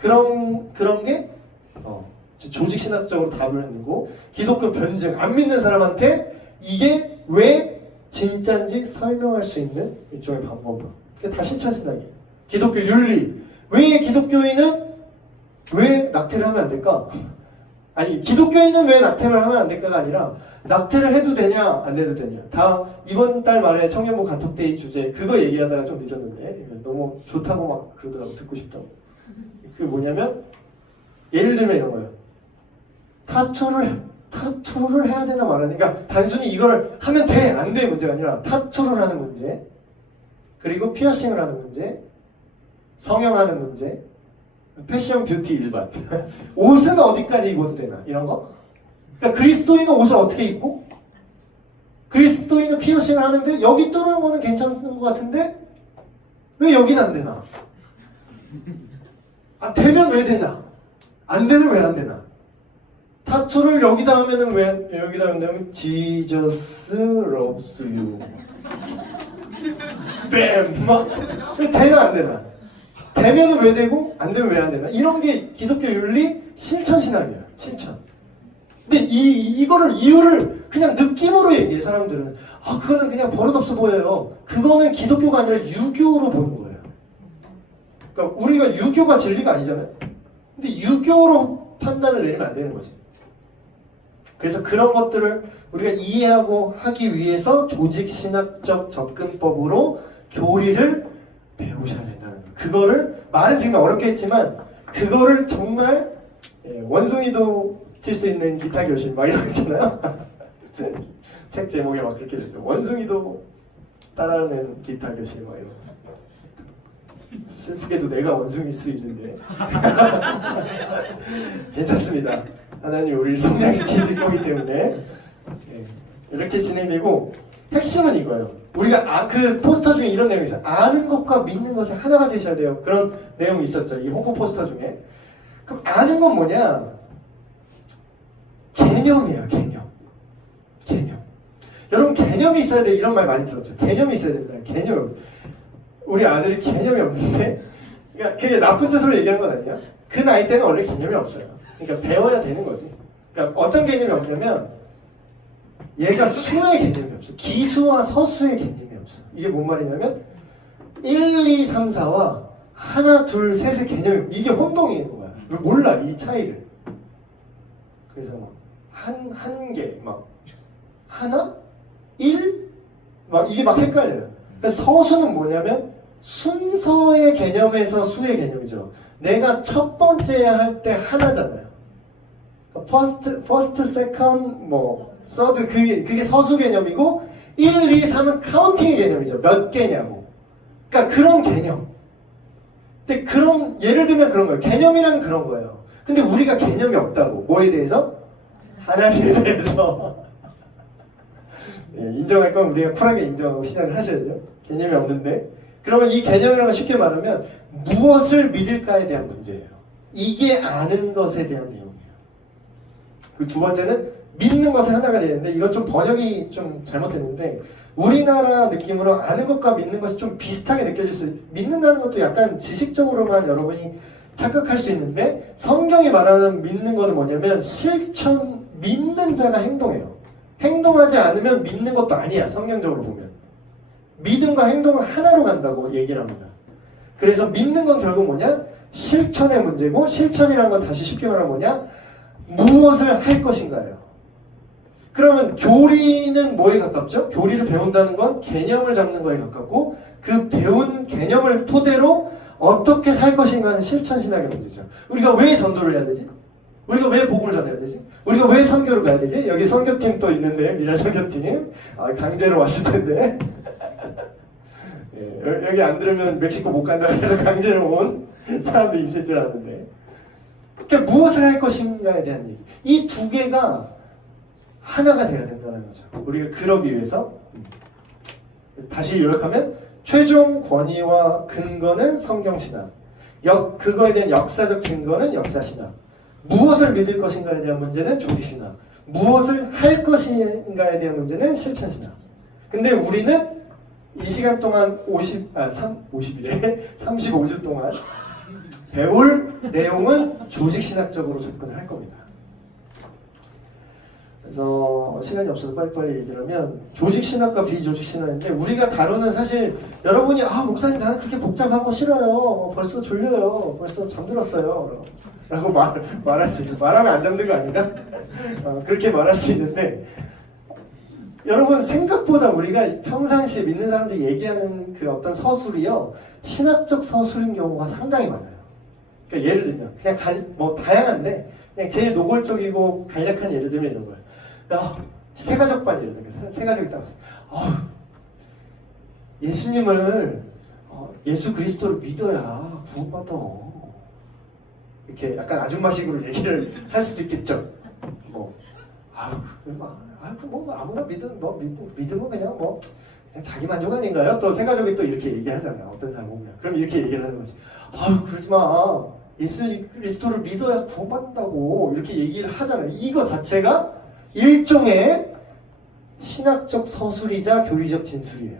그런 게 조직 신학적으로 답을 내고 기독교 변증 안 믿는 사람한테 이게 왜 진짜인지 설명할 수 있는 일종의 방법이에요. 그게 다 실천 신학이에요. 기독교 윤리. 왜 기독교인은 왜 낙태를 하면 안 될까? 아니 기독교인은 왜 낙태를 하면 안 될까가 아니라 낙태를 해도 되냐 안 해도 되냐. 다 이번 달 말에 청년부 가톡데이 주제 그거 얘기하다가 좀 늦었는데 너무 좋다고 막 그러더라고. 듣고 싶다고. 그게 뭐냐면 예를 들면 이런 거예요. 타투를 해야 되나 말아야 되나. 그러니까 단순히 이걸 하면 돼 안 돼 문제가 아니라 타투를 하는 문제, 그리고 피어싱을 하는 문제, 성형하는 문제, 패션 뷰티 일반 옷은 어디까지 입어도 되나 이런 거. 그러니까 그리스도인은 옷을 어떻게 입고, 그리스도인은 피어싱을 하는데 여기 뚫는 거는 괜찮은 것 같은데 왜 여기는 안 되나? 되면 왜 되나? 안 되면 왜 안 되나? 타투를 여기다 하면은 왜 여기다 하면 Jesus loves you 뱀 막 되나 안 되나? 되면은 왜 되고 안 되면 왜 안 되나? 이런 게 기독교 윤리 실천 신학이에요. 실천. 근데 이거를 이유를 그냥 느낌으로 얘기해. 사람들은 그거는 그냥 버릇없어 보여요. 그거는 기독교가 아니라 유교로 보는 거예요. 그러니까 우리가 유교가 진리가 아니잖아요. 근데 유교로 판단을 내리면 안 되는 거지. 그래서 그런 것들을 우리가 이해하고 하기 위해서 조직신학적 접근법으로 교리를 배우셔야 된다는 거예요. 그거를 말은 지금 어렵게 했지만 그거를 정말 원숭이도 칠 수 있는 기타 교실 막 이런 거 있잖아요. 책 제목에 막 그렇게 되죠. 원숭이도 따라하는 기타 교실 막 이런 거. 슬프게도 내가 원숭이일 수 있는데 괜찮습니다. 하나님 우리를 성장시키실 거기 때문에 이렇게 진행되고, 핵심은 이거예요. 우리가 그 포스터 중에 이런 내용이 있어요. 아는 것과 믿는 것이 하나가 되셔야 돼요. 그런 내용이 있었죠. 이 홍보 포스터 중에. 그럼 아는 건 뭐냐? 개념이에요. 개념. 여러분 개념이 있어야 돼. 이런 말 많이 들었죠. 개념이 있어야 된다. 개념. 우리 아들이 개념이 없는데, 그러니까 그게 나쁜 뜻으로 얘기하는 건 아니야. 그 나이 때는 원래 개념이 없어요. 그러니까 배워야 되는 거지. 그러니까 어떤 개념이 없냐면 얘가 수의 개념이 없어. 기수와 서수의 개념이 없어. 이게 뭔 말이냐면 1, 2, 3, 4와 하나, 둘, 셋의 개념이 이게 혼동이 있는 거야. 몰라 이 차이를. 그래서 한 개, 막 하나, 1, 막 이게 막 헷갈려요. 그래서 서수는 뭐냐면 순서의 개념에서 수의 개념이죠. 내가 첫 번째 할 때 하나잖아요. first, second, third 그게 서수 개념이고 1, 2, 3은 카운팅의 개념이죠. 몇 개냐고. 그러니까 그런 개념. 근데 예를 들면 그런 거예요. 개념이란 그런 거예요. 근데 우리가 개념이 없다고. 뭐에 대해서? 하나님에 대해서. 인정할 건 우리가 쿨하게 인정하고 시작을 하셔야죠. 개념이 없는데. 그러면 이 개념이라는 건 쉽게 말하면 무엇을 믿을까에 대한 문제예요. 이게 아는 것에 대한 내용이에요. 그리고 두 번째는 믿는 것에 하나가 되는데, 이건 좀 번역이 좀 잘못됐는데, 우리나라 느낌으로 아는 것과 믿는 것이 좀 비슷하게 느껴질 수 있어요. 믿는다는 것도 약간 지식적으로만 여러분이 착각할 수 있는데, 성경이 말하는 믿는 것은 뭐냐면 실천, 믿는 자가 행동해요. 행동하지 않으면 믿는 것도 아니야. 성경적으로 보면 믿음과 행동은 하나로 간다고 얘기를 합니다. 그래서 믿는 건 결국 뭐냐? 실천의 문제고, 실천이라는 건 다시 쉽게 말하면 뭐냐? 무엇을 할 것인가예요. 그러면 교리는 뭐에 가깝죠? 교리를 배운다는 건 개념을 잡는 거에 가깝고, 그 배운 개념을 토대로 어떻게 살 것인가는 실천신학의 문제죠. 우리가 왜 전도를 해야 되지? 우리가 왜 복음을 전해야 되지? 우리가 왜 선교를 가야 되지? 여기 선교팀 또 있는데, 미랄 선교팀. 강제로 왔을 텐데. 여기 안 들으면 멕시코 못 간다 해서 강제로 온 사람도 있을 줄 아는데. 그러니까 무엇을 할 것인가에 대한 얘기. 이 두 개가 하나가 돼야 된다는 거죠. 우리가 그러기 위해서. 다시 요약하면 최종 권위와 근거는 성경신학, 그거에 대한 역사적 증거는 역사신학, 무엇을 믿을 것인가에 대한 문제는 조직신학, 무엇을 할 것인가에 대한 문제는 실천신학. 근데 우리는 이 시간 동안 35주 동안 배울 내용은 조직신학적으로 접근을 할 겁니다. 그래서 시간이 없어서 빨리빨리 얘기를 하면 조직신학과 비조직신학인데 우리가 다루는 사실 여러분이 목사님 나는 그렇게 복잡한 거 싫어요. 벌써 졸려요. 벌써 잠들었어요. 라고 말할 수 있는 말하면 안 잠든 거 아닌가? 그렇게 말할 수 있는데 여러분 생각보다 우리가 평상시에 믿는 사람들이 얘기하는 그 어떤 서술이요 신학적 서술인 경우가 상당히 많아요. 그러니까 예를 들면 그냥 뭐 다양한데 그냥 제일 노골적이고 간략한 예를 들면 이런 거예요. 야, 세가족반 예를 들면 세가족이 딱 왔어. 예수님을 예수 그리스도를 믿어야 구원받아. 이렇게 약간 아줌마식으로 얘기를 할 수도 있겠죠. 뭐 아무나 믿으면 그냥 자기 만족 아닌가요? 또 세가족이 또 이렇게 얘기하잖아요. 어떤 사람 보면. 그럼 이렇게 얘기를 하는 거지. 그러지 마. 예수 그리스도를 믿어야 구원받는다고 이렇게 얘기를 하잖아요. 이거 자체가 일종의 신학적 서술이자 교리적 진술이에요.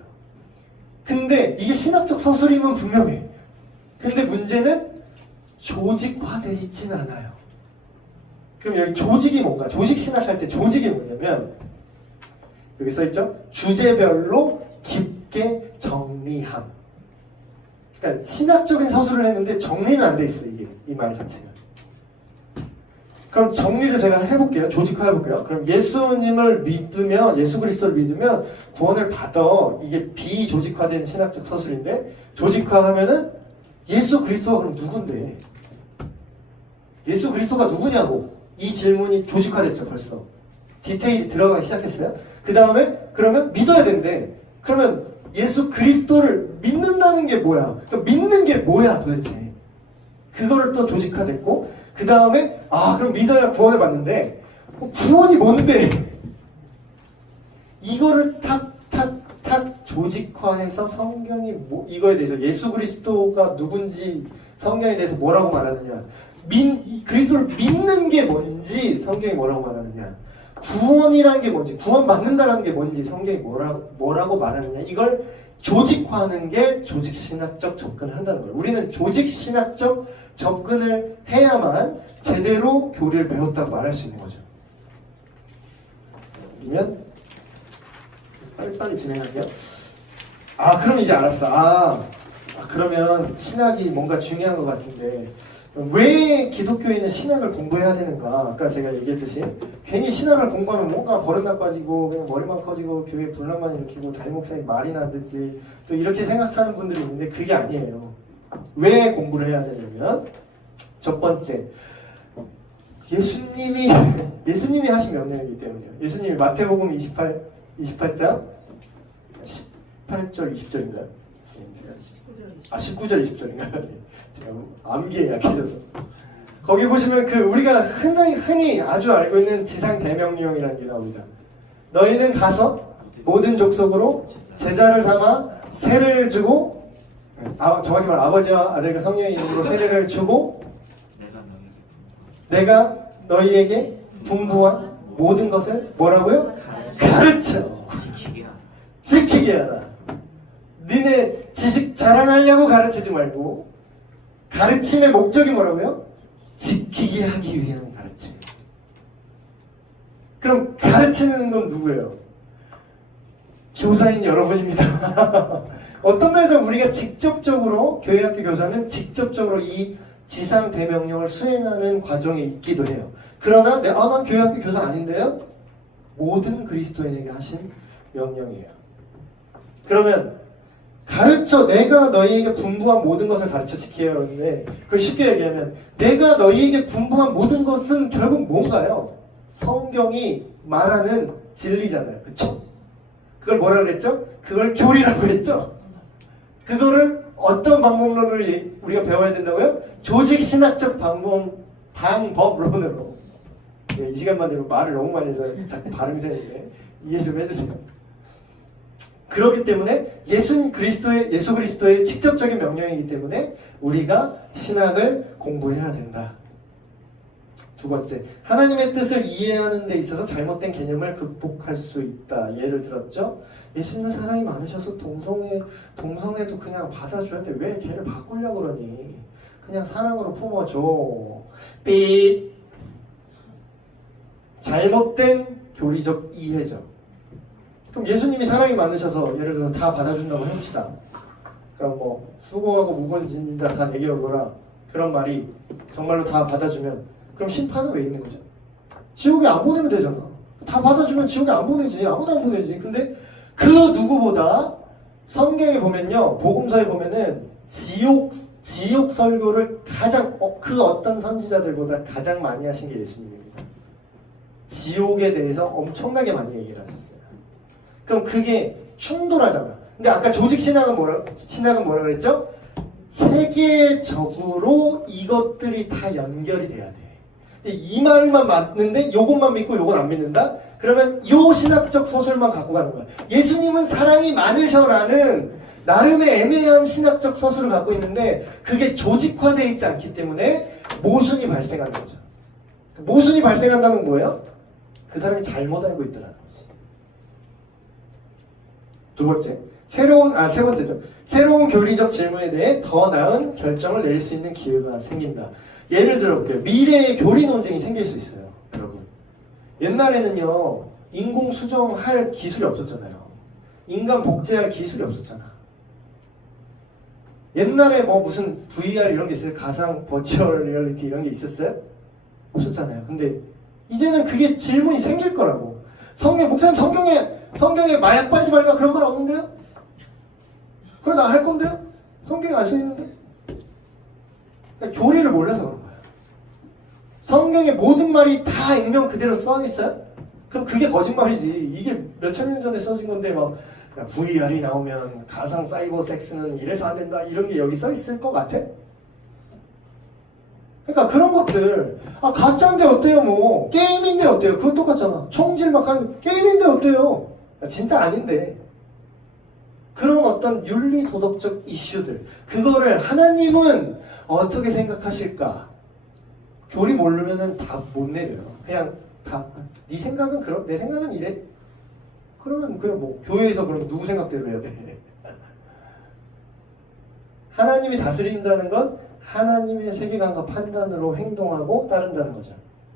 근데 이게 신학적 서술이면 분명해. 근데 문제는 조직화되어 있지는 않아요. 그럼 여기 조직이 뭔가? 조직 신학할 때 조직이 뭐냐면 여기 써있죠? 주제별로 깊게 정리함. 그러니까 신학적인 서술을 했는데 정리는 안 돼 있어 이게 이 말 자체가. 그럼 정리를 제가 해볼게요. 조직화 해볼게요. 그럼 예수님을 믿으면 예수 그리스도를 믿으면 구원을 받아. 이게 비조직화된 신학적 서술인데 조직화하면은 예수 그리스도가 그럼 누군데? 예수 그리스도가 누구냐고 이 질문이 조직화됐죠 벌써. 디테일이 들어가기 시작했어요. 그 다음에 그러면 믿어야 된대. 그러면 예수 그리스도를 믿는다는 게 뭐야? 그러니까 믿는 게 뭐야 도대체? 그거를 또 조직화됐고 그 다음에 그럼 믿어야 구원을 받는데 구원이 뭔데? 이거를 탁 조직화해서 성경이 이거에 대해서 예수 그리스도가 누군지 성경에 대해서 뭐라고 말하느냐 그리스도를 믿는 게 뭔지 성경이 뭐라고 말하느냐 구원이라는 게 뭔지 구원받는다는 게 뭔지 성경이 뭐라고 말하느냐 이걸 조직화하는 게 조직신학적 접근을 한다는 거예요. 우리는 조직신학적 접근을 해야만 제대로 교리를 배웠다고 말할 수 있는 거죠. 그러면 빨리빨리 진행할게요. 그럼 이제 알았어. 그러면 신학이 뭔가 중요한 것 같은데 왜 기독교인은 신학을 공부해야 되는가? 아까 제가 얘기했듯이 괜히 신학을 공부하면 뭔가 버릇 나빠지고 그냥 머리만 커지고 교회 분란만 일으키고 담임 목사님 말이나 안 듣지 또 이렇게 생각하는 분들이 있는데 그게 아니에요. 왜 공부를 해야 되냐면 첫 번째 예수님이 하신 명령이기 때문이에요. 예수님이 마태복음 28장 18절 20절인가요? 19절 20절인가요? 제가 암기에 약해져서 거기 보시면 우리가 흔히 아주 알고 있는 지상 대명령이라는 게 나옵니다. 너희는 가서 모든 족속으로 제자를 삼아 세례를 주고 정확히 말하면 아버지와 아들과 성령의 이름으로 세례를 주고 내가 너희에게 분부한 모든 것을 뭐라고요? 가르쳐 지키게 하라. 니네 지식 자랑하려고 가르치지 말고 가르침의 목적이 뭐라고요? 지키게 하기 위한 가르침. 그럼 가르치는 건 누구예요? 교사인 여러분입니다. 어떤 면에서 우리가 직접적으로 교회학교 교사는 직접적으로 이 지상 대명령을 수행하는 과정에 있기도 해요. 그러나 난 교회학교 교사 아닌데요? 모든 그리스도인에게 하신 명령이에요. 그러면 내가 너희에게 분부한 모든 것을 가르쳐 지키게 하는데 그걸 쉽게 얘기하면 내가 너희에게 분부한 모든 것은 결국 뭔가요? 성경이 말하는 진리잖아요. 그쵸? 그걸 뭐라 그랬죠? 그걸 교리라고 했죠? 그거를 어떤 방법론으로 우리가 배워야 된다고요? 조직신학적 방법론으로. 이 시간만 되면 말을 너무 많이 해서 자꾸 발음이 새는데 이해 좀 해주세요. 그렇기 때문에 예수 그리스도의 직접적인 명령이기 때문에 우리가 신학을 공부해야 된다. 두 번째, 하나님의 뜻을 이해하는 데 있어서 잘못된 개념을 극복할 수 있다. 예를 들었죠. 예수님은 사랑이 많으셔서 동성애도 그냥 받아줘야 돼. 왜 걔를 바꾸려고 그러니? 그냥 사랑으로 품어줘. 삐. 잘못된 교리적 이해죠. 그럼 예수님이 사랑이 많으셔서 예를 들어서 다 받아준다고 해봅시다. 그럼 뭐 수고하고 무거워진다 다 내게 오거라 그런 말이 정말로 다 받아주면 그럼 심판은 왜 있는 거죠? 지옥에 안 보내면 되잖아. 다 받아주면 지옥에 안 보내지. 아무도 안 보내지. 근데 그 누구보다 성경에 보면요, 복음서에 보면은 지옥 설교를 가장 그 어떤 선지자들보다 가장 많이 하신 게 예수님입니다. 지옥에 대해서 엄청나게 많이 얘기를 하셨어요. 그럼 그게 충돌하잖아. 근데 아까 조직 신학은 뭐라 그랬죠? 체계적으로 이것들이 다 연결이 돼야 돼. 이 말만 맞는데 요것만 믿고 요건 안 믿는다? 그러면 요 신학적 서술만 갖고 가는 거야. 예수님은 사랑이 많으셔라는 나름의 애매한 신학적 서술을 갖고 있는데 그게 조직화되어 있지 않기 때문에 모순이 발생하는 거죠. 모순이 발생한다는 건 뭐예요? 그 사람이 잘못 알고 있더라는 거지. 두 번째, 세 번째죠. 새로운 교리적 질문에 대해 더 나은 결정을 내릴 수 있는 기회가 생긴다. 예를 들어볼게요. 미래의 교리 논쟁이 생길 수 있어요. 여러분. 옛날에는요, 인공 수정할 기술이 없었잖아요. 인간 복제할 기술이 없었잖아. 옛날에 뭐 무슨 VR 이런 게 있어요? 가상 버추얼 리얼리티 이런 게 있었어요? 없었잖아요. 근데 이제는 그게 질문이 생길 거라고. 목사님 성경에 마약 빨지 말라 그런 말 없는데요? 그럼 나 할 건데요? 성경에 알 수 있는데? 그러니까 교리를 몰라서 그런 거예요. 성경의 모든 말이 다 액면 그대로 써 있어요? 그럼 그게 거짓말이지. 이게 몇천 년 전에 써진 건데 막 VR이 나오면 가상 사이버 섹스는 이래서 안 된다 이런 게 여기 써 있을 것 같아? 그러니까 그런 것들 가짜인데 어때요? 뭐 게임인데 어때요? 그건 똑같잖아. 총질 막 하는 게임인데 어때요? 진짜 아닌데 그런 어떤 윤리 도덕적 이슈들 그거를 하나님은 어떻게 생각하실까? 교리 모르면은 다 못 내려요. 그냥 다 네 생각은 그럼 내 생각은 이래. 그러면 그냥 뭐 교회에서 그럼 누구 생각대로 해야 돼? 하나님이 다스린다는 건 하나님의 세계관과 판단으로 행동하고 따른다는 거죠.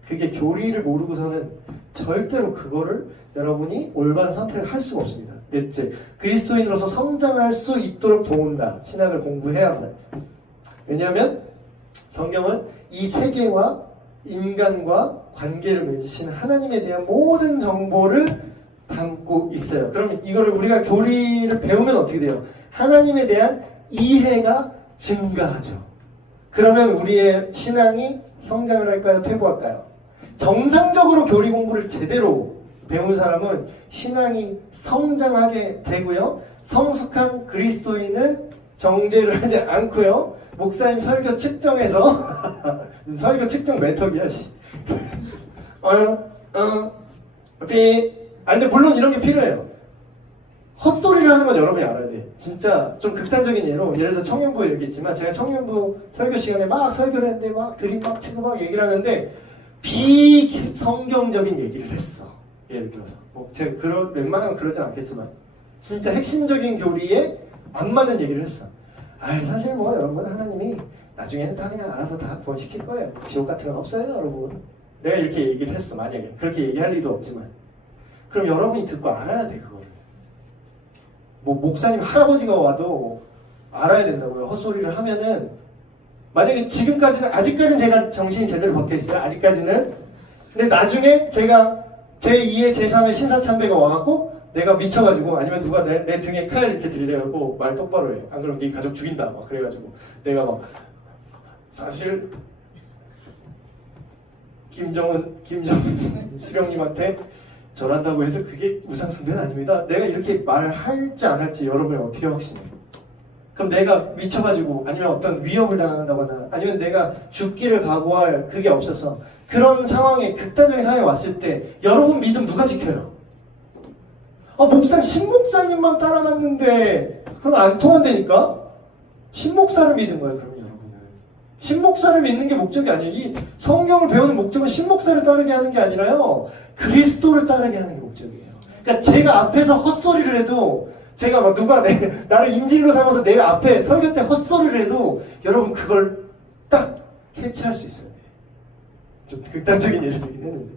그게 교리를 모르고서는 절대로 그거를 여러분이 올바른 선택을 할 수가 없습니다. 넷째, 그리스도인으로서 성장할 수 있도록 도운다. 신학을 공부해야만. 왜냐하면 성경은 이 세계와 인간과 관계를 맺으신 하나님에 대한 모든 정보를 담고 있어요. 그럼 이거를 우리가 교리를 배우면 어떻게 돼요? 하나님에 대한 이해가 증가하죠. 그러면 우리의 신앙이 성장을 할까요? 퇴보할까요? 정상적으로 교리 공부를 제대로 배운 사람은 신앙이 성장하게 되고요. 성숙한 그리스도인은 정죄를 하지 않고요. 목사님 설교 측정해서 설교 측정 메터기야. 근데 물론 이런 게 필요해요. 헛소리를 하는 건 여러분이 알아야 돼. 진짜 좀 극단적인 예로 예를 들어 청년부에 얘기했지만 제가 청년부 설교 시간에 막 설교를 했는데 막 드림 막 치고 막 얘기를 하는데 비성경적인 얘기를 했어. 예를 들어서 뭐 제가 웬만하면 그러진 않겠지만 진짜 핵심적인 교리에 안 맞는 얘기를 했어. 사실 뭐 여러분 하나님이 나중에는 다 그냥 알아서 다 구원시킬 거예요. 지옥 같은 건 없어요 여러분. 내가 이렇게 얘기를 했어. 만약에 그렇게 얘기할 리도 없지만 그럼 여러분이 듣고 알아야 돼 그거를. 뭐 목사님 할아버지가 와도 알아야 된다고요. 헛소리를 하면은 만약에 아직까지는 제가 정신이 제대로 박혀있어요. 아직까지는. 근데 나중에 제가 제2의 제3의 신사참배가 와갖고 내가 미쳐가지고 아니면 누가 내 등에 칼 이렇게 들이대갖고 말 똑바로 해. 안 그러면 네 가족 죽인다. 막 그래가지고 내가 막 사실 김정은 수령님한테 절한다고 해서 그게 우상숭배는 아닙니다. 내가 이렇게 말을 할지 안 할지 여러분이 어떻게 확신해요? 그럼 내가 미쳐가지고 아니면 어떤 위협을 당한다거나 아니면 내가 죽기를 각오할 그게 없어서 그런 상황에 극단적인 상황에 왔을 때 여러분 믿음 누가 지켜요? 신목사님만 따라갔는데 그럼 안 통한다니까? 신목사를 믿은 거예요. 그럼 여러분은 신목사를 믿는 게 목적이 아니에요. 이 성경을 배우는 목적은 신목사를 따르게 하는 게 아니라요 그리스도를 따르게 하는 게 목적이에요. 그러니까 제가 앞에서 헛소리를 해도 제가 누가 나를 인질로 삼아서 내가 앞에 설교 때 헛소리를 해도 여러분 그걸 딱 캐치할 수 있어요. 좀 극단적인 예를 들긴 했는데.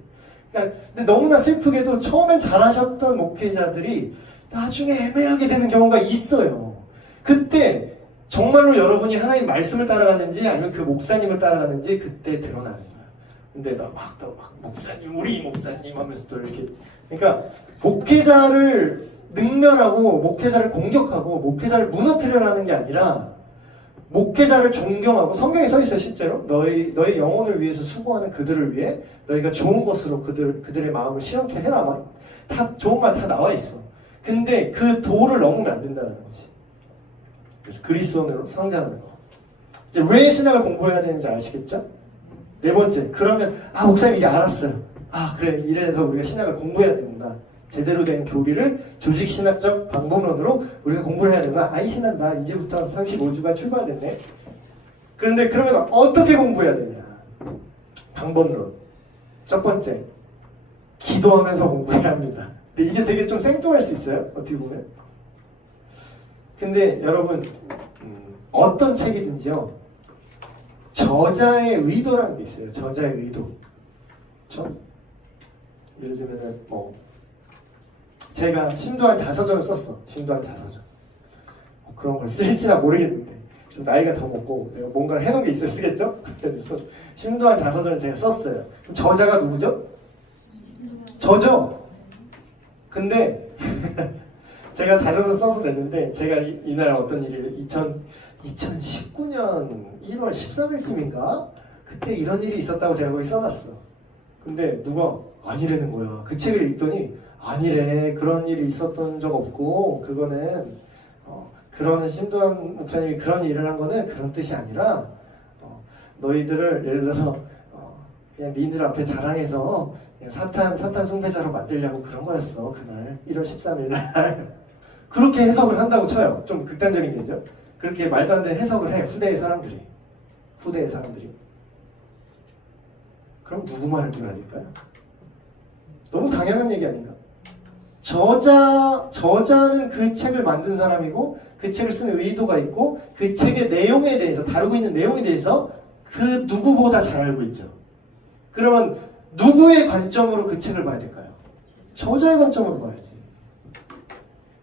그러니까 근데 너무나 슬프게도 처음엔 잘하셨던 목회자들이 나중에 애매하게 되는 경우가 있어요. 그때 정말로 여러분이 하나님 말씀을 따라가는지 아니면 그 목사님을 따라가는지 그때 드러나는 거예요. 근데 막 목사님, 우리 목사님 하면서 또 이렇게. 그러니까 목회자를 능멸하고 목회자를 공격하고 목회자를 무너뜨리려는 게 아니라 목회자를 존경하고, 성경에 써 있어요. 실제로 너의 영혼을 위해서 수고하는 그들을 위해 너희가 좋은 것으로 그들의 마음을 시원케 해라. 다 좋은 말 다 나와 있어. 근데 그 도를 넘으면 안 된다는 거지. 그래서 그리스도인으로 성장하는 거. 이제 왜 신학을 공부해야 되는지 아시겠죠? 네 번째, 그러면 목사님 이제 알았어요. 그래, 이래서 우리가 신학을 공부해야 되는구나. 제대로 된 교리를 조직신학적 방법론으로 우리가 공부를 해야 되구나. 신난다. 이제부터 35주가 출발됐네. 그런데 그러면 어떻게 공부해야 되냐? 방법론. 첫 번째, 기도하면서 공부해야 합니다. 근데 이게 되게 좀 생뚱할 수 있어요. 어떻게 보면. 근데 여러분, 어떤 책이든지요, 저자의 의도라는 게 있어요. 저자의 의도. 그렇죠? 예를 들면은 제가 심도한 자서전을 썼어. 심도한 자서전. 그런 걸 쓸지나 모르겠는데 좀 나이가 더 먹고 내가 뭔가를 해놓은 게 있어야 쓰겠죠? 그래서 심도한 자서전을 제가 썼어요. 그럼 저자가 누구죠? 저죠? 근데 제가 자서전 써서 냈는데 제가 이날 어떤 일이 2019년 1월 13일쯤인가? 그때 이런 일이 있었다고 제가 거기 써놨어. 근데 누가 아니라는 거야. 그 책을 읽더니 아니래, 그런 일이 있었던 적 없고 그거는 그런 심도환 목사님이 그런 일을 한 거는 그런 뜻이 아니라 너희들을 예를 들어서 그냥 니들 앞에 자랑해서 그냥 사탄 숭배자로 만들려고 그런 거였어. 그날 1월 13일 날 그렇게 해석을 한다고 쳐요. 좀 극단적인 얘기죠. 그렇게 말도 안 되는 해석을 해, 후대의 사람들이. 그럼 누구 말을 들어야 될까요? 너무 당연한 얘기 아닌가? 저자는 그 책을 만든 사람이고 그 책을 쓰는 의도가 있고 그 책의 내용에 대해서, 다루고 있는 내용에 대해서 그 누구보다 잘 알고 있죠. 그러면 누구의 관점으로 그 책을 봐야 될까요? 저자의 관점으로 봐야지.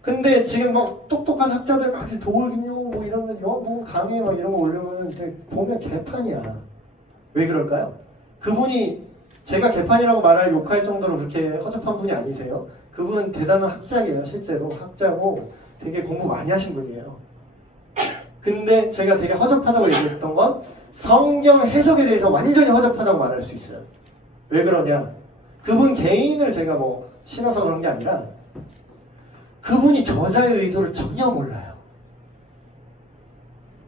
근데 지금 막 똑똑한 학자들 막 도울김용 이러면 강의 막 이런 거 올려면 보면 개판이야. 왜 그럴까요? 그분이 제가 개판이라고 말할 욕할 정도로 그렇게 허접한 분이 아니세요. 그분은 대단한 학자예요. 실제로 학자고 되게 공부 많이 하신 분이에요. 근데 제가 되게 허접하다고 얘기했던 건 성경 해석에 대해서 완전히 허접하다고 말할 수 있어요. 왜 그러냐? 그분 개인을 제가 싫어서 그런 게 아니라 그분이 저자의 의도를 전혀 몰라요.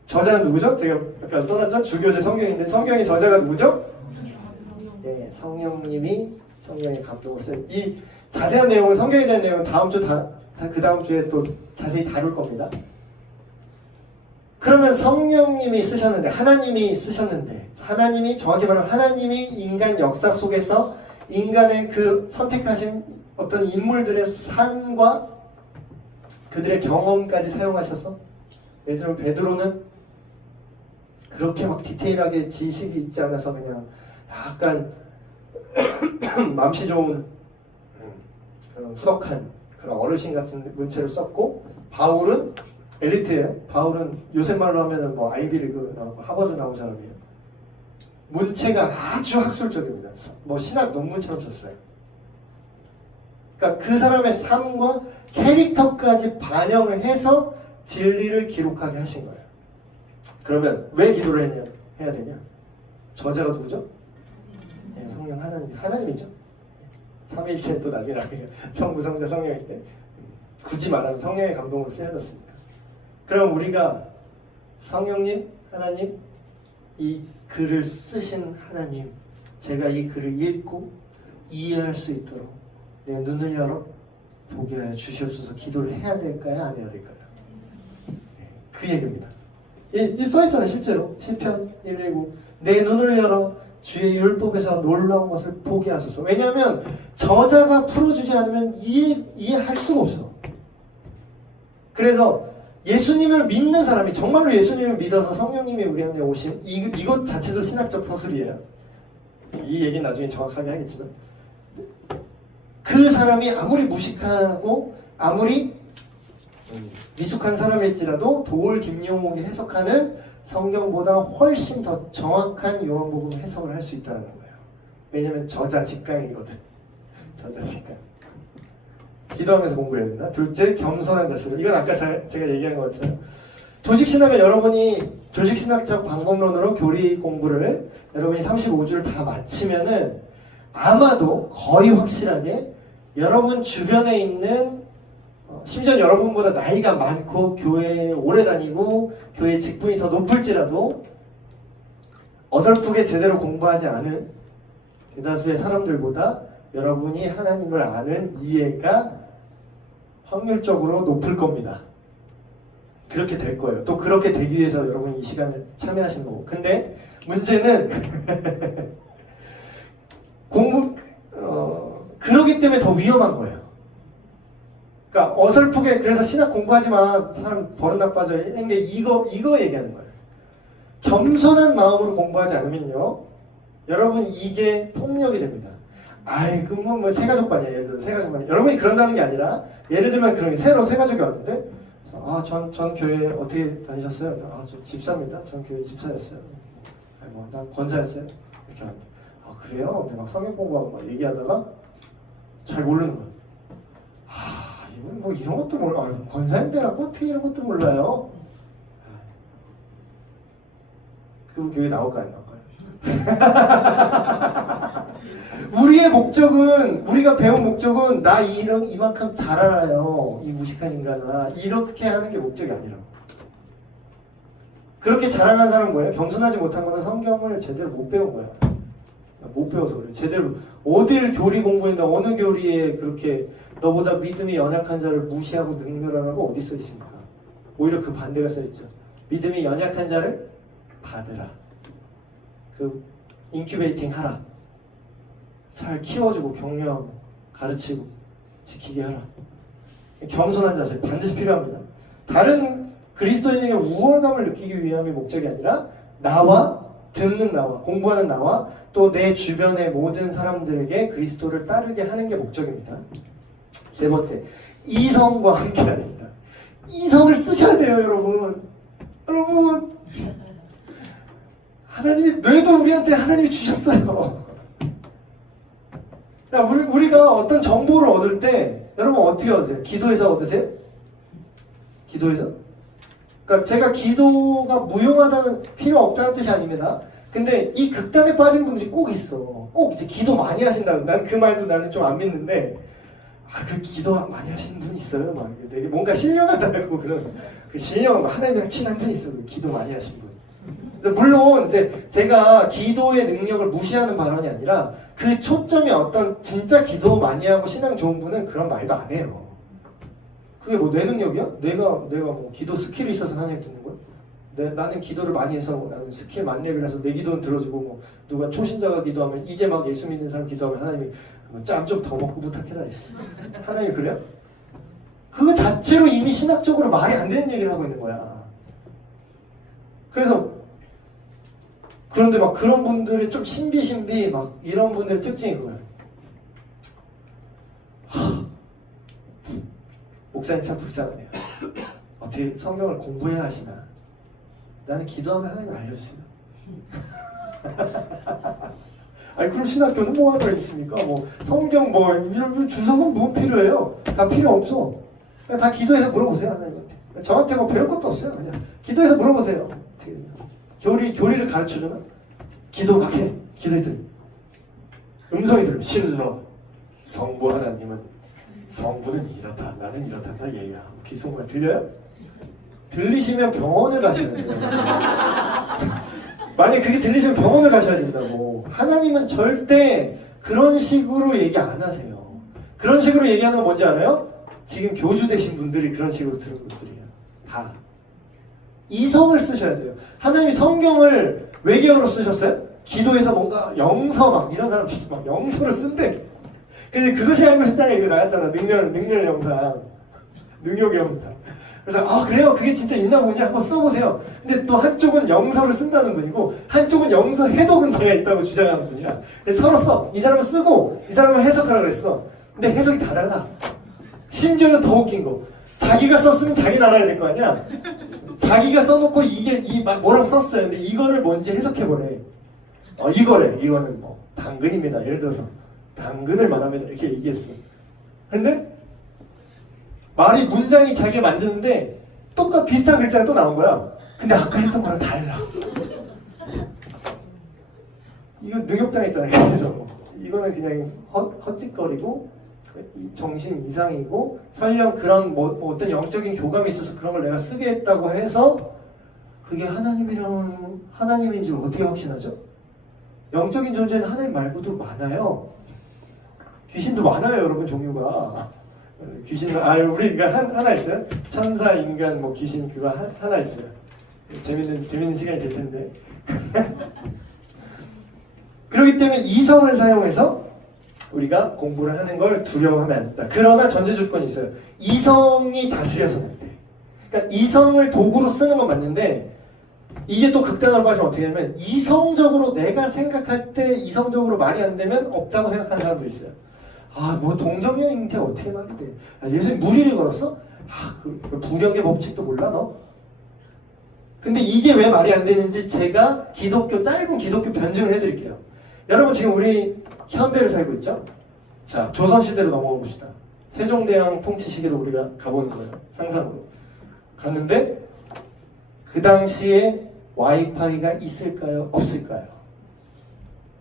저자는 누구죠? 제가 아까 써놨죠? 주교제 성경인데 성경의 저자가 누구죠? 네, 성령님이 성경의 감동을 써요. 이 자세한 내용은, 성경에 대한 내용은 다음 주 그 다음 주에 또 자세히 다룰 겁니다. 그러면 성령님이 쓰셨는데, 하나님이 쓰셨는데, 정확히 말하면 하나님이 인간 역사 속에서 인간의 그 선택하신 어떤 인물들의 삶과 그들의 경험까지 사용하셔서, 예를 들면 베드로는 그렇게 막 디테일하게 지식이 있지 않아서 그냥 약간 맘씨 좋은 그런 후덕한 그런 어르신 같은 문체를 썼고, 바울은 엘리트예요. 바울은 요새 말로 하면은 아이비리그 나오고 하버드 나온 사람이에요. 문체가 아주 학술적입니다. 신학 논문처럼 썼어요. 그러니까 그 사람의 삶과 캐릭터까지 반영을 해서 진리를 기록하게 하신 거예요. 그러면 왜 기도를 해야 되냐? 저자가 누구죠? 네, 성령 하나님이죠. 삼위일체는 또 나중에 나중에 성부, 성자, 성령인데 굳이 말하면 성령의 감동으로 쓰여졌으니까. 그럼 우리가 성령님, 하나님, 이 글을 쓰신 하나님, 제가 이 글을 읽고 이해할 수 있도록 내 눈을 열어 보게 하여 주시옵소서 기도를 해야 될까요? 안 해야 될까요? 그 얘기입니다. 이 써있잖아요. 실제로 시편 119 내 눈을 열어 주의 율법에서 놀라운 것을 보게 하소서. 왜냐하면 저자가 풀어주지 않으면 이해할 수가 없어. 그래서 예수님을 믿는 사람이 정말로 예수님을 믿어서 성령님이 우리 안에 오신 이것 자체도 신학적 서술이에요. 이 얘기는 나중에 정확하게 하겠지만 그 사람이 아무리 무식하고 아무리 미숙한 사람일지라도 도올 김용옥이 해석하는 성경보다 훨씬 더 정확한 요한복음 해석을 할 수 있다는 거예요. 왜냐면 저자 직강이거든. 저자 직강. 기도하면서 공부해야 된다. 둘째, 겸손한 자세로. 이건 아까 제가 얘기한 것처럼 조직신학을 여러분이 조직신학적 방법론으로 교리 공부를 여러분이 35주를 다 마치면은 아마도 거의 확실하게 여러분 주변에 있는 심지어 여러분보다 나이가 많고 교회에 오래 다니고 교회 직분이 더 높을지라도 어설프게 제대로 공부하지 않은 대다수의 사람들보다 여러분이 하나님을 아는 이해가 확률적으로 높을 겁니다. 그렇게 될 거예요. 또 그렇게 되기 위해서 여러분이 이 시간을 참여하신 거고. 근데 문제는 그러기 때문에 더 위험한 거예요. 그러니까 어설프게 그래서 신학 공부하지 마. 사람 버릇 나빠져. 근데 이거 얘기하는 거예요. 겸손한 마음으로 공부하지 않으면요. 여러분 이게 폭력이 됩니다. 아이 그럼 뭐 새가족반이야. 예를 들어 새가족반. 여러분이 그런다는 게 아니라 예를 들면 그런 게 새로 새가족이 왔는데 전 교회 어떻게 다니셨어요? 저 집사입니다. 전 교회 집사였어요. 난 권사였어요. 이렇게 합니다. 그래요? 근데 막 성경 공부하고 막 얘기하다가 잘 모르는 거예요. 이분 뭐 이런 것도 몰라. 권사인데 어떻게 이런 것도 몰라요? 그 교회 나올까 안 나올까요? 우리의 목적은 우리가 배운 목적은 나 이만큼 잘 알아요. 이 무식한 인간아. 이렇게 하는 게 목적이 아니라고. 그렇게 자랑한 사람은 뭐예요? 겸손하지 못한 거는 성경을 제대로 못 배운 거야. 못 배워서 그래. 제대로 어딜 교리 공부했나 어느 교리에 그렇게 너보다 믿음이 연약한 자를 무시하고 능멸하라고 어디 써 있습니까? 오히려 그 반대가 써 있죠. 믿음이 연약한 자를 받으라. 그 인큐베이팅 하라. 잘 키워주고 격려 가르치고 지키게 하라. 겸손한 자세 반드시 필요합니다. 다른 그리스도인에게 우월감을 느끼기 위함의 목적이 아니라 나와 듣는 나와 공부하는 나와 또 내 주변의 모든 사람들에게 그리스도를 따르게 하는 게 목적입니다. 세 번째, 이성과 함께 해야 됩니다. 이성을 쓰셔야 돼요, 여러분. 여러분, 하나님이 뇌도 우리한테 하나님이 주셨어요. 우리가 어떤 정보를 얻을 때 여러분 어떻게 얻으세요? 기도해서 얻으세요? 기도해서? 그러니까 제가 기도가 무용하다는 필요 없다는 뜻이 아닙니다. 근데 이 극단에 빠진 분들이 꼭 있어. 꼭 이제 기도 많이 하신다고. 나는 그 말도 나는 좀 안 믿는데 그 기도 많이 하시는 분이 있어요. 막 되게 뭔가 신령하다고 그런 그 신령 하나님이랑 친한 분이 있어요. 기도 많이 하신 분. 물론 이제 제가 기도의 능력을 무시하는 발언이 아니라 그 초점이 어떤 진짜 기도 많이 하고 신앙 좋은 분은 그런 말도 안 해요. 그게 뭐 내 능력이야? 내가 뭐 기도 스킬이 있어서 하나님 듣는 거야? 나는 기도를 많이 해서 나는 스킬 만렙이라서 내 기도는 들어주고 뭐 누가 초신자가 기도하면 이제 막 예수 믿는 사람 기도하면 하나님이 짬 좀 더 먹고 부탁해라 했어. 하나님이 그래요? 그거 자체로 이미 신학적으로 말이 안 되는 얘기를 하고 있는 거야. 그래서 그런데 막 그런 분들이 좀 신비 막 이런 분들의 특징이 그거예요. 목사님 참 불쌍하네요. 어떻게 성경을 공부해야 하시나? 나는 기도하면 하나님 알려주세요. 아니 그럼 신학교는 뭐 하러 있습니까? 뭐 성경 뭐 이런 주석은 뭐 필요해요? 다 필요 없어. 그냥 다 기도해서 물어보세요 하나님한테. 저한테 뭐 배울 것도 없어요. 그냥 기도해서 물어보세요. 교리를 가르쳐주나? 기도 막 해. 기도했더니 음성이 들려. 실로 성부 하나님은 성부는 이렇다. 나는 이렇다. 나 얘야. 귓속말 들려요? 들리시면 병원을 가셔야 돼요. 만약에 그게 들리시면 병원을 가셔야 된다고. 하나님은 절대 그런 식으로 얘기 안 하세요. 그런 식으로 얘기하는 건 뭔지 알아요? 지금 교주 되신 분들이 그런 식으로 들은 것들이에요. 다. 이성을 쓰셔야 돼요. 하나님이 성경을 외계어로 쓰셨어요? 기도해서 뭔가 영서 막 이런 사람들이 막 영서를 쓴대. 그래서 그것이 알고 싶다는 얘기가 나왔잖아. 능력 영상. 능력 영상. 그래서 그래요? 그게 진짜 있나 보냐? 한번 써보세요. 근데 또 한쪽은 영서를 쓴다는 분이고 한쪽은 영서 해독 근사가 있다고 주장하는 분이야. 그래서 서로 써. 이 사람은 쓰고 이 사람은 해석하라고 그랬어. 근데 해석이 다 달라. 심지어는 더 웃긴 거. 자기가 썼으면 자기는 알아야 될 거 아니야? 자기가 써놓고 뭐라고 썼어요. 근데 이거를 뭔지 해석해보래. 이거래. 이거는 뭐 당근입니다. 예를 들어서 당근을 말하면 이렇게 얘기했어. 근데 말이 문장이 자기가 만드는데 똑같 비슷한 글자가 또 나온 거야. 근데 아까 했던 거랑 달라. 이거 능욕당했잖아요. 그래서 이거는 그냥 헛짓거리고 정신 이상이고 설령 그런 어떤 영적인 교감이 있어서 그런 걸 내가 쓰게 했다고 해서 그게 하나님인 줄 어떻게 확신하죠? 영적인 존재는 하나님 말고도 많아요. 귀신도 많아요, 여러분. 종류가 귀신은 우리가 하나 있어요. 천사, 인간, 뭐 귀신 그거 하나 있어요. 재밌는 시간이 될 텐데. 그렇기 때문에 이성을 사용해서 우리가 공부를 하는 걸 두려워하면 안 된다. 그러나 전제 조건이 있어요. 이성이 다스려서는 안 돼. 그러니까 이성을 도구로 쓰는 건 맞는데 이게 또 극단으로 빠지면 어떻게 하냐면 이성적으로 내가 생각할 때 이성적으로 말이 안 되면 없다고 생각하는 사람도 있어요. 뭐 동정녀인데 어떻게 말이 돼? 예수님 무리를 걸었어? 그 부력의 법칙도 몰라 너? 근데 이게 왜 말이 안 되는지 제가 짧은 기독교 변증을 해드릴게요. 여러분 지금 우리 현대를 살고 있죠? 자, 조선시대로 넘어가 봅시다. 세종대왕 통치 시기로 우리가 가보는 거예요. 상상으로. 갔는데 그 당시에 와이파이가 있을까요? 없을까요?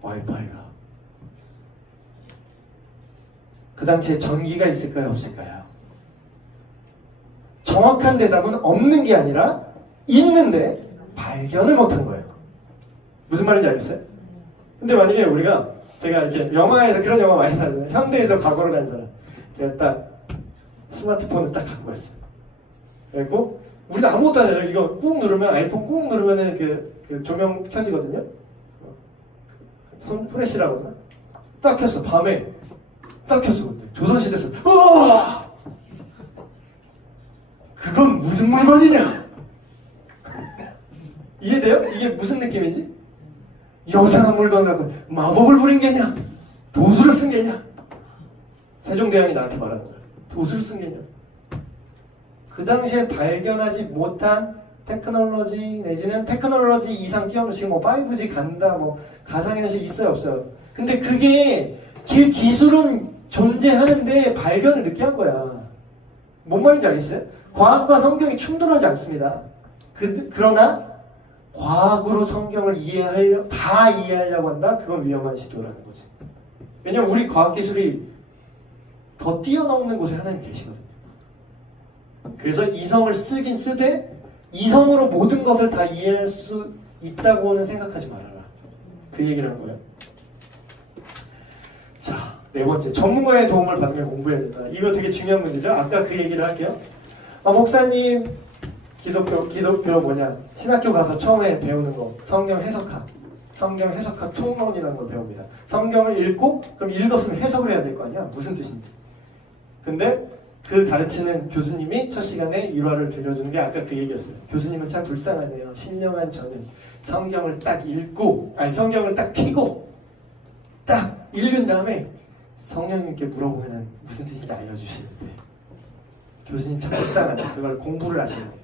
와이파이가. 그 당시에 전기가 있을까요? 없을까요? 정확한 대답은 없는 게 아니라 있는데 발견을 못한 거예요. 무슨 말인지 알겠어요? 근데 만약에 제가 이렇게 영화에서 그런 영화 많이 나잖아요. 현대에서 과거로 간 사람. 제가 딱 스마트폰을 딱 갖고 갔어요. 그리고 우리는 아무것도 안 해요. 이거 꾹 누르면 아이폰 꾹 누르면은 그 조명 켜지거든요. 손 프레시라고 그러나? 딱 켰어. 밤에 딱 켰어. 근데 조선시대에서 우와! 그건 무슨 물건이냐? 이해돼요? 이게 무슨 느낌인지? 요상한 물건을 갖고 마법을 부린 게냐? 도수를 쓴 게냐? 세종대왕이 나한테 말하는 거야. 도수를 쓴 게냐? 그 당시에 발견하지 못한 테크놀로지 내지는 테크놀로지 이상 뛰어넘는 지금 5G 간다 가상현실 있어요 없어요? 근데 그 기술은 존재하는데 발견을 늦게 한 거야. 뭔 말인지 알겠어요? 과학과 성경이 충돌하지 않습니다. 그러나 과학으로 성경을 다 이해하려고 한다? 그건 위험한 시도라는 거지. 왜냐면 우리 과학기술이 더 뛰어넘는 곳에 하나님 계시거든요. 그래서 이성을 쓰긴 쓰되 이성으로 모든 것을 다 이해할 수 있다고는 생각하지 말아라. 그 얘기를 한 거예요. 자, 네 번째. 전문가의 도움을 받으며 공부해야 된다. 이거 되게 중요한 문제죠. 아까 그 얘기를 할게요. 목사님 기독교 신학교 가서 처음에 배우는 거 성경 해석학 총론이라는 걸 배웁니다. 성경을 읽고 그럼 읽었으면 해석을 해야 될 거 아니야. 무슨 뜻인지. 근데 그 가르치는 교수님이 첫 시간에 일화를 들려주는 게 아까 그 얘기였어요. 교수님은 참 불쌍하네요. 신령한 저는 성경을 딱 켜고 딱 읽은 다음에 성령님께 물어보면 무슨 뜻인지 알려주시는데 교수님 참 불쌍하네. 그걸 공부를 하시는데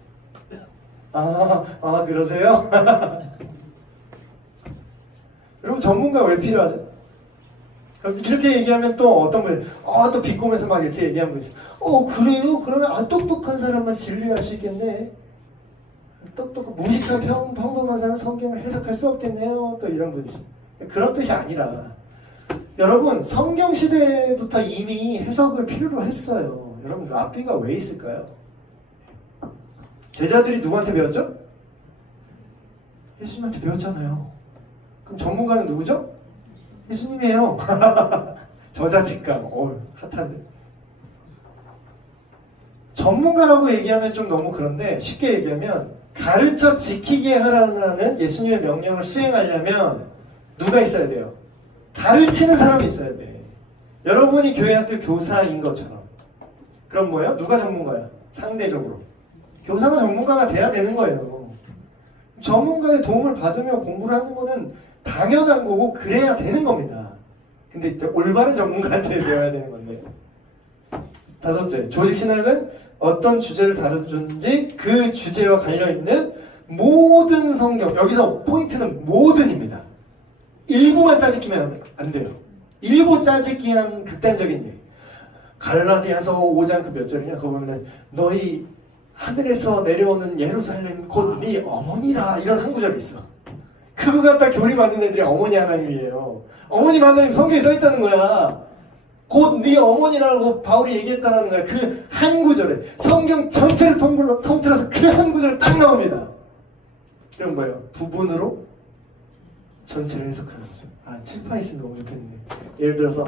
그러세요? 여러분 전문가 왜 필요하죠? 이렇게 얘기하면 또 어떤 분이 또 비꼬면서 막 이렇게 얘기하는 분이 있어요. 그래요? 그러면 똑똑한 사람만 진리할 수 있겠네. 무식한 평범한 사람 성경을 해석할 수 없겠네요. 또 이런 분이 있어요. 그런 뜻이 아니라 여러분 성경 시대부터 이미 해석을 필요로 했어요. 여러분 랍비가 왜 있을까요? 제자들이 누구한테 배웠죠? 예수님한테 배웠잖아요. 그럼 전문가는 누구죠? 예수님이에요. 저자직감. 핫한데. 전문가라고 얘기하면 좀 너무 그런데 쉽게 얘기하면 가르쳐 지키게 하라는 예수님의 명령을 수행하려면 누가 있어야 돼요? 가르치는 사람이 있어야 돼. 여러분이 교회 학교 교사인 것처럼. 그럼 뭐예요? 누가 전문가야? 상대적으로. 교사가 전문가가 돼야 되는 거예요. 전문가의 도움을 받으며 공부를 하는 거는 당연한 거고 그래야 되는 겁니다. 근데 이제 올바른 전문가한테 배워야 되는 건데. 다섯째, 조직신학은 어떤 주제를 다루든지 그 주제와 관련있는 모든 성경, 여기서 포인트는 모든입니다. 일부만 짜집기면 안 돼요. 일부 짜집기한 극단적인 얘기. 갈라디아서 5장 그 몇 절이냐? 그거 보면은 너희 하늘에서 내려오는 예루살렘 곧 네 어머니라 이런 한 구절이 있어. 그거 갖다 교리 만든 애들이 어머니 하나님이에요. 어머니 하나님 성경에 써 있다는 거야. 곧 네 어머니라고 바울이 얘기했다는 거야. 그 한 구절에 성경 전체를 통틀어서 그 한 구절 딱 나옵니다. 그럼 뭐예요? 부분으로 전체를 해석하는 거죠. 아, 칠판 있으면 너무 좋겠는데. 예를 들어서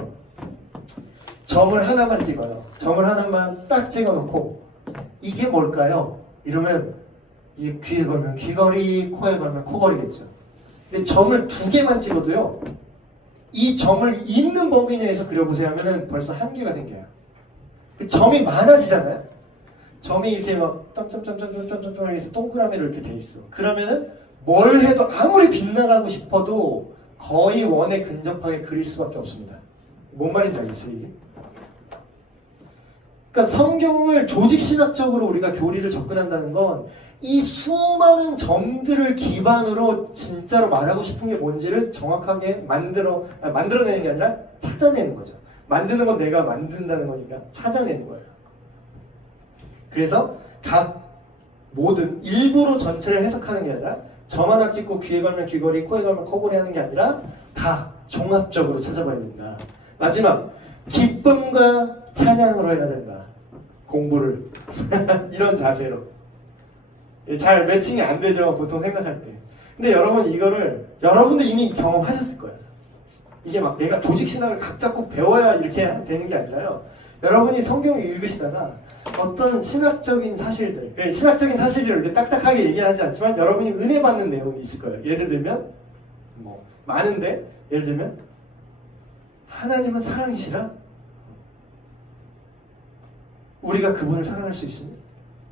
점을 하나만 찍어요. 점을 하나만 딱 찍어놓고 이게 뭘까요? 이러면 이게 귀에 걸면 귀걸이, 코에 걸면 코걸이겠죠. 근데 점을 두 개만 찍어도요. 이 점을 있는 범위 내에서 그려보세요 하면은 벌써 한계가 생겨요. 그 점이 많아지잖아요. 점이 이렇게 막 점점점점점점점 해서 동그라미로 이렇게 돼 있어. 그러면은 뭘 해도 아무리 빗나가고 싶어도 거의 원에 근접하게 그릴 수밖에 없습니다. 뭔 말인지 알겠어요 이게? 그러니까 성경을 조직신학적으로 우리가 교리를 접근한다는 건 이 수많은 점들을 기반으로 진짜로 말하고 싶은 게 뭔지를 정확하게 만들어내는 게 아니라 찾아내는 거죠. 만드는 건 내가 만든다는 거니까 찾아내는 거예요. 그래서 각 모든 일부로 전체를 해석하는 게 아니라 점 하나 찍고 귀에 걸면 귀걸이, 코에 걸면 코걸이 하는 게 아니라 다 종합적으로 찾아봐야 된다. 마지막, 기쁨과 찬양으로 해야 된다. 공부를 이런 자세로. 잘 매칭이 안 되죠, 보통 생각할 때. 근데 여러분 이거를 여러분도 이미 경험하셨을 거예요. 이게 막 내가 조직신학을 각자 꼭 배워야 이렇게 되는 게 아니라요. 여러분이 성경을 읽으시다가 어떤 신학적인 사실들, 신학적인 사실을 이렇게 딱딱하게 얘기하지 않지만 여러분이 은혜 받는 내용이 있을 거예요. 예를 들면 뭐 많은데 예를 들면 하나님은 사랑이시라. 우리가 그분을 사랑할 수 있으니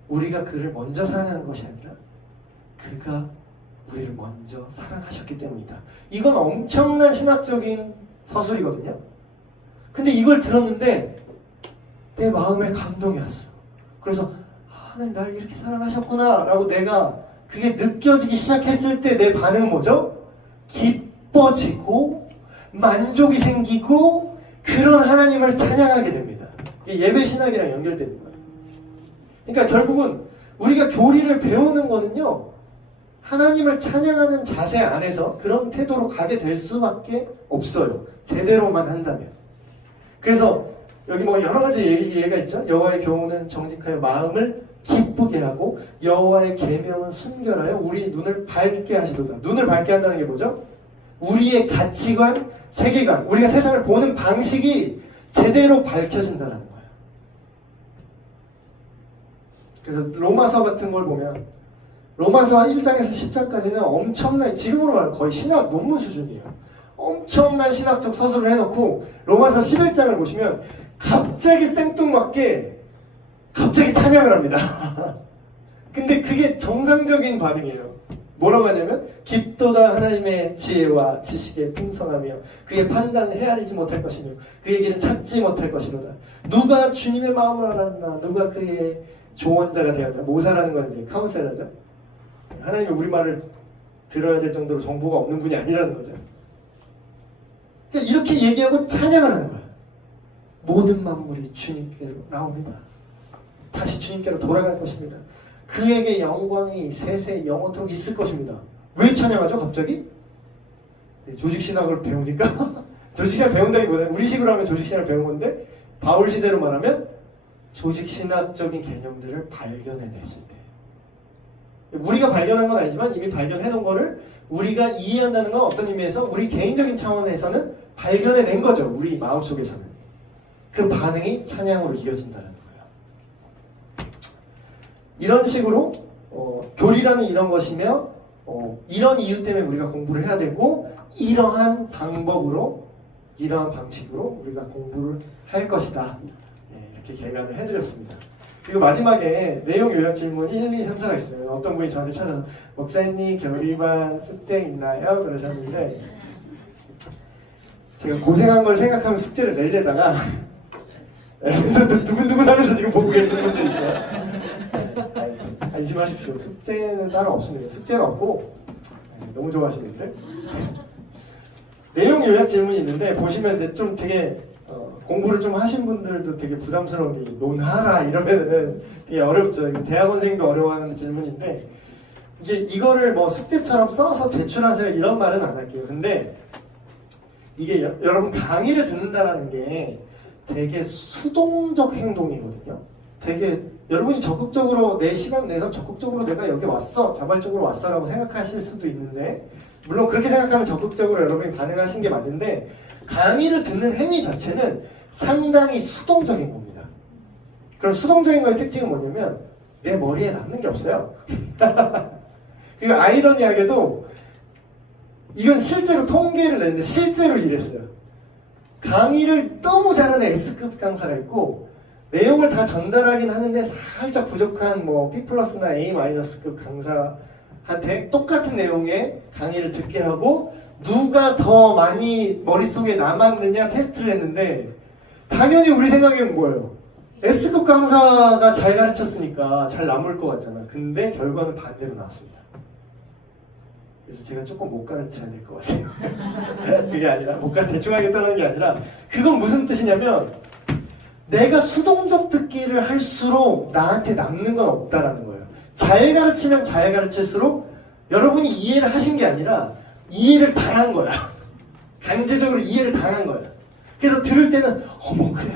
우리가 그를 먼저 사랑하는 것이 아니라 그가 우리를 먼저 사랑하셨기 때문이다. 이건 엄청난 신학적인 서술이거든요. 근데 이걸 들었는데 내 마음에 감동이 왔어. 그래서 하나님 나를 이렇게 사랑하셨구나 라고 내가 그게 느껴지기 시작했을 때 내 반응은 뭐죠? 기뻐지고 만족이 생기고 그런 하나님을 찬양하게 됩니다. 이게 예배 신학이랑 연결되는 거예요. 그러니까 결국은 우리가 교리를 배우는 거는요, 하나님을 찬양하는 자세 안에서 그런 태도로 가게 될 수밖에 없어요. 제대로만 한다면. 그래서 여기 뭐 여러 가지 예가 있죠. 여호와의 교훈은 정직하여 마음을 기쁘게 하고 여호와의 계명은 순결하여 우리 눈을 밝게 하시도다. 눈을 밝게 한다는 게 뭐죠? 우리의 가치관, 세계관, 우리가 세상을 보는 방식이 제대로 밝혀진다는 거예요. 그래서 로마서 같은 걸 보면 로마서 1장에서 10장까지는 엄청난, 지금으로 말하면 거의 신학 논문 수준이에요. 엄청난 신학적 서술을 해놓고 로마서 11장을 보시면 갑자기 생뚱맞게 갑자기 찬양을 합니다. 근데 그게 정상적인 반응이에요. 뭐라고 하냐면 깊도다 하나님의 지혜와 지식의 풍성하며 그의 판단을 헤아리지 못할 것이며 그의 길은 찾지 못할 것이로다. 누가 주님의 마음을 알았나? 누가 그의 조언자가 되었나? 모사라는 건 이제 카운셀러죠. 하나님이 우리 말을 들어야 될 정도로 정보가 없는 분이 아니라는 거죠. 그러니까 이렇게 얘기하고 찬양을 하는 거예요. 모든 만물이 주님께로 나옵니다. 다시 주님께로 돌아갈 것입니다. 그에게 영광이 세세 영원토록 있을 것입니다. 왜 찬양하죠 갑자기? 조직신학을 배우니까 조직신학 배운다기보다는 우리식으로 하면 조직신학을 배운 건데 바울 시대로 말하면 조직신학적인 개념들을 발견해냈을 때 우리가 발견한 건 아니지만 이미 발견해 놓은 거를 우리가 이해한다는 건 어떤 의미에서 우리 개인적인 차원에서는 발견해낸 거죠. 우리 마음속에서는. 그 반응이 찬양으로 이어진다는 거예요. 이런 식으로 교리라는 이런 것이며 이런 이유 때문에 우리가 공부를 해야 되고 이러한 방법으로 이러한 방식으로 우리가 공부를 할 것이다. 이렇게 개관을 해드렸습니다. 그리고 마지막에 내용 요약 질문 1, 2, 3, 4가 있어요. 어떤 분이 저한테 찾아서 목사님 겨울이반 숙제 있나요? 그러셨는데 제가 고생한 걸 생각하면 숙제를 내려다가 두근두근 하면서 지금 보고 계시는 분들 있어요. 안심하십시오. 숙제는 따로 없습니다. 숙제는 없고 너무 좋아하시는데 내용 요약 질문이 있는데 보시면 좀 되게 공부를 좀 하신 분들도 되게 부담스러운 게 논하라 이러면은 되게 어렵죠. 대학원생도 어려워하는 질문인데 이거를 뭐 숙제처럼 써서 제출하세요 이런 말은 안 할게요. 근데 이게 여러분 강의를 듣는다라는 게 되게 수동적 행동이거든요. 되게 여러분이 적극적으로 내 시간 내서 적극적으로 내가 여기 왔어 자발적으로 왔어라고 생각하실 수도 있는데 물론 그렇게 생각하면 적극적으로 여러분이 반응하신 게 맞는데 강의를 듣는 행위 자체는 상당히 수동적인 겁니다. 그럼 수동적인 거의 특징은 뭐냐면 내 머리에 남는 게 없어요. 그리고 아이러니하게도 이건 실제로 통계를 냈는데 실제로 이랬어요. 강의를 너무 잘하는 S급 강사가 있고 내용을 다 전달하긴 하는데 살짝 부족한 뭐 B+나 A-급 강사한테 똑같은 내용의 강의를 듣게 하고 누가 더 많이 머릿속에 남았느냐 테스트를 했는데 당연히 우리 생각엔 뭐예요? S급 강사가 잘 가르쳤으니까 잘 남을 것 같잖아. 근데 결과는 반대로 나왔습니다. 그래서 제가 조금 못 가르쳐야 될 것 같아요. 그게 아니라 대충 하겠다는 게 아니라 그건 무슨 뜻이냐면 내가 수동적 듣기를 할수록 나한테 남는 건 없다라는 거예요. 잘 가르치면 잘 가르칠수록 여러분이 이해를 하신 게 아니라 이해를 당한 거야. 강제적으로 이해를 당한 거야. 그래서 들을 때는 어머 그래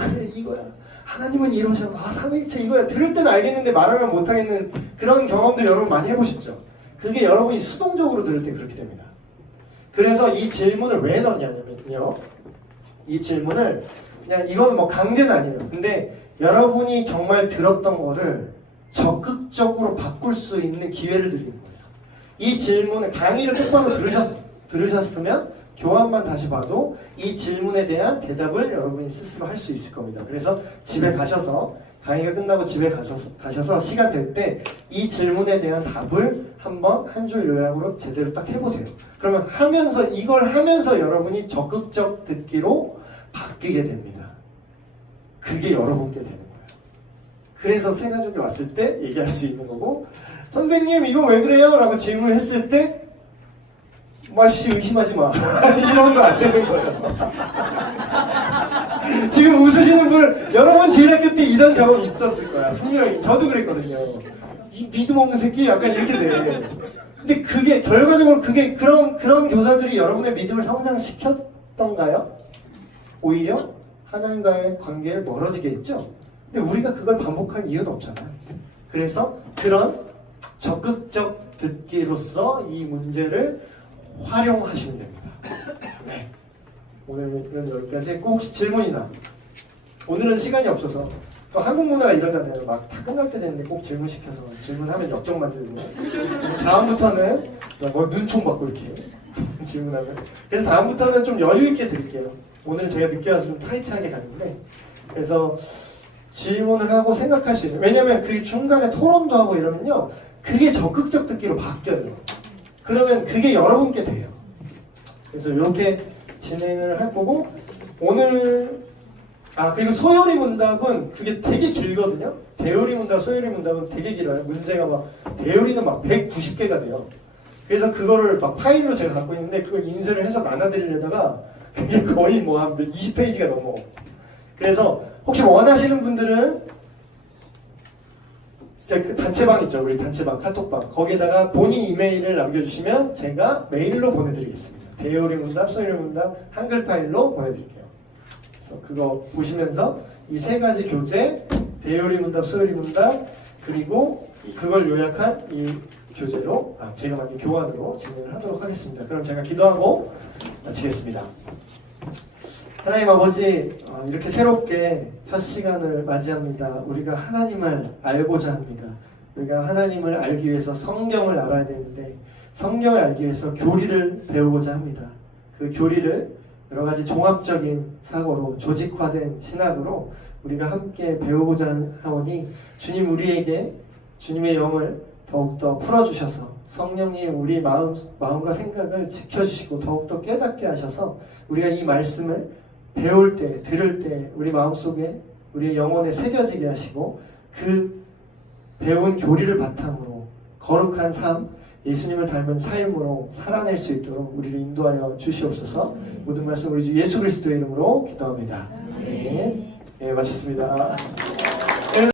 그래 이거야. 하나님은 이러셔. 삼위일체 이거야. 들을 때는 알겠는데 말하면 못하겠는 그런 경험들 여러분 많이 해보셨죠? 그게 여러분이 수동적으로 들을 때 그렇게 됩니다. 그래서 이 질문을 왜 넣냐면요. 이 질문을 그냥 이건 뭐 강제는 아니에요. 근데 여러분이 정말 들었던 거를 적극적으로 바꿀 수 있는 기회를 드리는 거예요. 이 질문을 강의를 똑바로 들으셨으면 교환만 다시 봐도 이 질문에 대한 대답을 여러분이 스스로 할 수 있을 겁니다. 그래서 집에 가셔서 강의가 끝나고 집에 가셔서 시간 될 때 이 질문에 대한 답을 한번 한 줄 요약으로 제대로 딱 해보세요. 그러면 이걸 하면서 여러분이 적극적 듣기로 바뀌게 됩니다. 그게 여러분께 되는 거예요. 그래서 새 가족이 왔을 때 얘기할 수 있는 거고 선생님 이거 왜 그래요? 라고 질문을 했을 때 마씨 의심하지 마. 이런 거 안 되는 거예요. 지금 웃으시는 분 여러분 주일학교 때 이런 경험 있었을 거야. 분명히 저도 그랬거든요. 이 믿음 없는 새끼 약간 이렇게 돼. 근데 그게 결과적으로 그런 교사들이 여러분의 믿음을 성장시켰던가요? 오히려 하나님과의 관계를 멀어지게 했죠. 근데 우리가 그걸 반복할 이유는 없잖아요. 그래서 그런 적극적 듣기로서 이 문제를 활용하시면 됩니다. 네. 오늘은 여기까지. 꼭 혹시 질문이나 오늘은 시간이 없어서 또 한국 문화가 이러잖아요. 막 다 끝날 때 됐는데 꼭 질문시켜서 질문하면 역적 만들고 다음부터는 뭐 눈총 받고 이렇게 질문하면 그래서 다음부터는 좀 여유 있게 드릴게요. 오늘 제가 늦게 와서 좀 타이트하게 가는데 그래서 질문을 하고 생각하시는 왜냐면 그 중간에 토론도 하고 이러면요 그게 적극적 듣기로 바뀌어요. 그러면 그게 여러분께 돼요. 그래서 이렇게 진행을 할 거고 오늘 그리고 소요리 문답은 그게 되게 길거든요. 대요리 문답, 소요리 문답은 되게 길어요. 문제가 막 대요리는 막 190개가 돼요. 그래서 그거를 막 파일로 제가 갖고 있는데 그걸 인쇄를 해서 나눠드리려다가 그게 거의 뭐 한 20페이지가 넘어. 그래서 혹시 원하시는 분들은 진짜 그 단체방 있죠. 우리 단체방, 카톡방. 거기에다가 본인 이메일을 남겨주시면 제가 메일로 보내드리겠습니다. 대요리 문답, 소요리 문답 한글 파일로 보내드릴게요. 그래서 그거 보시면서 이 세 가지 교재, 대요리 문답, 소요리 문답, 그리고 그걸 요약한 이 교재로 제가 만든 교환으로 진행을 하도록 하겠습니다. 그럼 제가 기도하고 마치겠습니다. 하나님 아버지, 이렇게 새롭게 첫 시간을 맞이합니다. 우리가 하나님을 알고자 합니다. 우리가 하나님을 알기 위해서 성경을 알아야 되는데 성경을 알기 위해서 교리를 배우고자 합니다. 그 교리를 여러 가지 종합적인 사고로 조직화된 신학으로 우리가 함께 배우고자 하오니 주님 우리에게 주님의 영을 더욱더 풀어주셔서 성령님 우리 마음과 생각을 지켜주시고 더욱더 깨닫게 하셔서 우리가 이 말씀을 배울 때, 들을 때 우리 마음속에 우리의 영혼에 새겨지게 하시고 그 배운 교리를 바탕으로 거룩한 삶, 예수님을 닮은 삶으로 살아낼 수 있도록 우리를 인도하여 주시옵소서. 모든 말씀 우리 주 예수 그리스도의 이름으로 기도합니다. 네, 마쳤습니다.